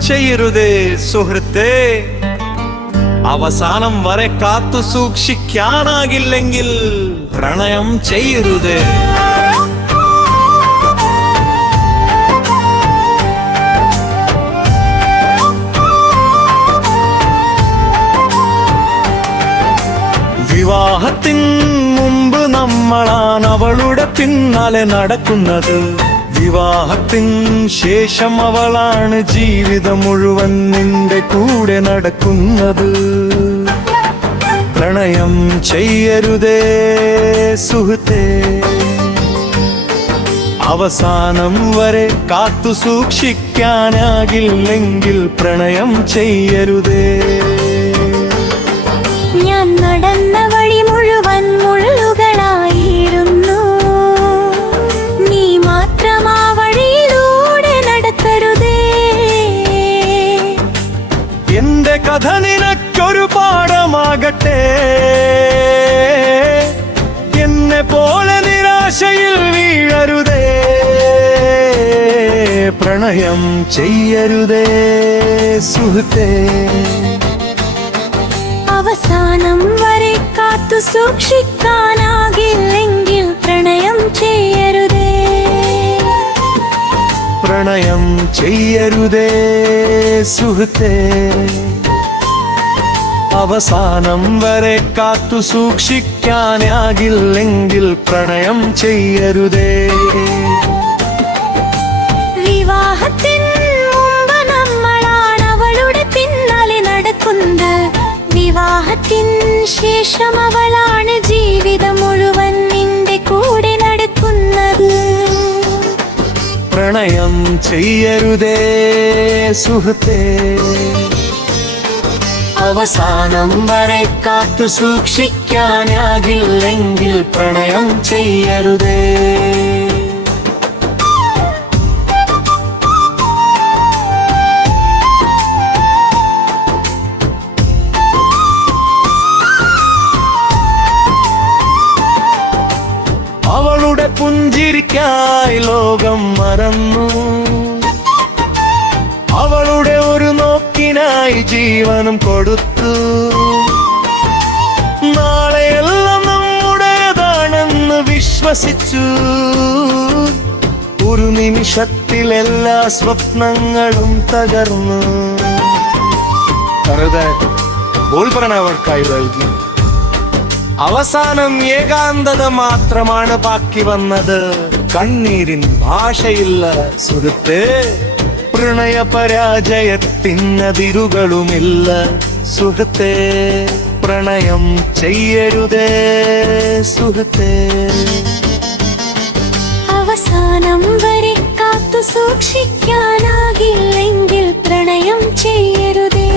ചെയ്യരുതേ സുഹൃത്തേ. അവസാനം വരെ കാത്തു സൂക്ഷിക്കാനാകില്ലെങ്കിൽ പ്രണയം ചെയ്യരുതേ. വിവാഹത്തിൻ മുമ്പ് നമ്മളാണ് അവളുടെ പിന്നാലെ നടക്കുന്നത്. വിവാഹത്തിൻ ശേഷം അവളാണ് ജീവിതം മുഴുവൻ നിന്റെ കൂടെ നടക്കുന്നത്. പ്രണയം ചെയ്യരുതേ സുഹൃത്തേ. അവസാനം വരെ കാത്തു സൂക്ഷിക്കാനാകില്ലെങ്കിൽ പ്രണയം ചെയ്യരുതേ. ഞാൻ നടന്ന വഴി മുഴുവൻ മുള്ളുകളായിരുന്നു. നീ മാത്രം ആ വഴിയിലൂടെ നടത്തരുതേ. എന്റെ കഥ നിനക്കൊരു പാഠമാകട്ടെ. എന്നെ പോലെ നിരാശയിൽ വീഴരുതേ. പ്രണയം ചെയ്യരുതേ സുഹൃത്തേ. അവസാനം വരെ കാത്തു സൂക്ഷിക്കാനാകില്ലെങ്കിൽ പ്രണയം ചെയ്യരുതേ. പ്രണയം ചെയ്യരുതേ സുഹൃത്തേ. അവസാനം വരെ കാത്തു സൂക്ഷിക്കാനാകില്ലെങ്കിൽ പ്രണയം ചെയ്യരുതേ. വിവാഹത്തിന് മുമ്പ് നമ്മളാണ് അവളുടെ പിന്നാലെ നടക്കുന്നത്. വിവാഹത്തിന് ശേഷം അവളാണ് ജീവിതം മുഴുവൻ നിന്റെ കൂടെ നടക്കുന്നത്. പ്രണയം ചെയ്യരുതേ സുഹൃത്തേ. അവസാനം വരെ കാത്തു സൂക്ഷിക്കാനാകില്ലെങ്കിൽ പ്രണയം ചെയ്യരുതേ. അവളുടെ പുഞ്ചിരിക്കായി ലോകം മറന്നു. അവളുടെ ഒരു നോക്കിനായി ജീവനും കൊടുത്തു. നാളെയെല്ലാം നമ്മുടേതാണെന്ന് വിശ്വസിച്ചു. ഒരു നിമിഷത്തിൽ എല്ലാ സ്വപ്നങ്ങളും തകർന്നു. അവസാനം ഏകാന്തത മാത്രമാണ് ബാക്കി വന്നത്. കണ്ണീരിൻ ഭാഷയില്ല സുഹൃത്തേ. പ്രണയ പരാജയത്തിനതിരുകളുമില്ല സുഹൃത്തേ. പ്രണയം ചെയ്യരുതേ സുഹൃത്തേ. അവസാനം വരെ കാത്തു സൂക്ഷിക്കാനാകില്ലെങ്കിൽ പ്രണയം ചെയ്യരുതേ.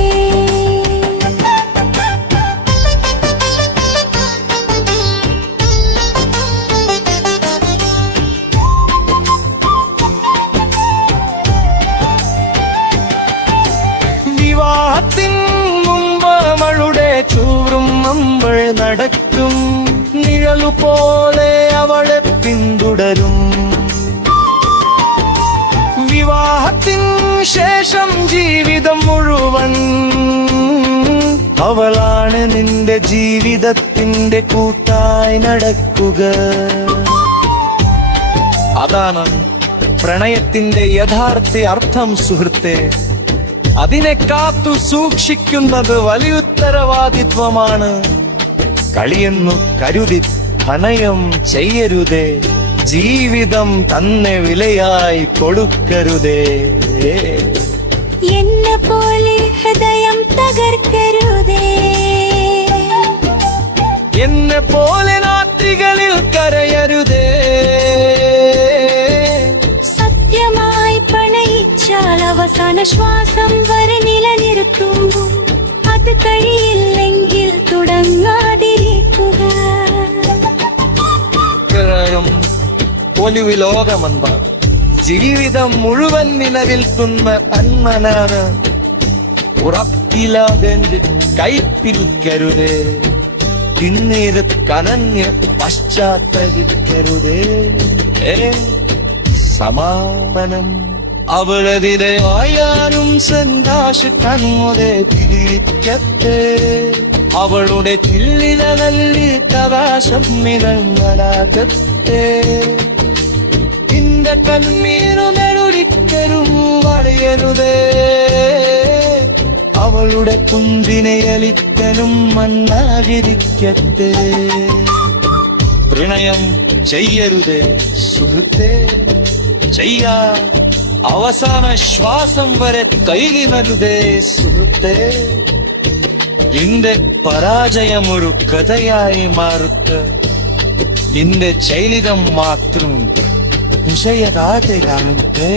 വിവാഹത്തിന് മുമ്പ് അവളുടെ ചൂറും നമ്മൾ നടക്കും. നിഴലുപോലെ അവളെ പിന്തുടരും. വിവാഹത്തിന് ശേഷം ജീവിതം മുഴുവൻ അവളാണ് നിന്റെ ജീവിതത്തിന്റെ കൂട്ടായി നടക്കുക. അതാണ് പ്രണയത്തിന്റെ യഥാർത്ഥ അർത്ഥം സുഹൃത്തേ. അതിനെ കാത്തു സൂക്ഷിക്കുന്നത് വലിയ ഉത്തരവാദിത്വമാണ്. കളിയെന്നു കരുതി പ്രണയം ചെയ്യരുതേ. ജീവിതം തന്നെ വിലയായി കൊടുക്കരുതേ. എന്നെ പോലെ ഹൃദയം തകർക്കരുതേ. എന്നെ പോലെ രാത്രികളിൽ കരയരുതേ. സത്യമായി പ്രണയിച്ചാൽ അവസാന ശ്വാസം വരെ നിലനിർത്തുമ്പോൾ അത് കഴിയില്ലെങ്കിൽ തുടങ്ങാതിരിക്കുക. ഒലിവ് ലോകമെന്ന ജീവിതം മുഴുവൻ നിലനിൽക്കുന്ന അന്മനാണ്. ഉറപ്പില്ലാതെ കൈപ്പിടിക്കരുതേ. പിന്നീട് കനഞ്ഞ് പശ്ചാത്തലിക്കരുതേ. സമാപനം. അവളതിലെ ആയാലും സന്താശ കൺമുതെ പിരിക്കത്തെ അവളുടെ ചില്ലിലി പ്രകാശം നിറങ്ങളാകത്തെ ഇന്റെ കണ്ണീരുമെഴുതിക്കരും വളയരുതേ അവളുടെ കുന്തിനെ അലിക്കലും മണ്ണാകിരിക്കത്തെ പ്രണയം ചെയ്യരുതേ സുഹൃത്തേ ചെയ്യാ അവസാന ശ്വാസം വരെ കൈലിനരുതേ സുഹൃത്തേ നിന്റെ പരാജയം ഒരു കഥയായി മാറുത്ത നിന്റെ ചൈലിതം മാത്രം വിഷയദാതയാകട്ടെ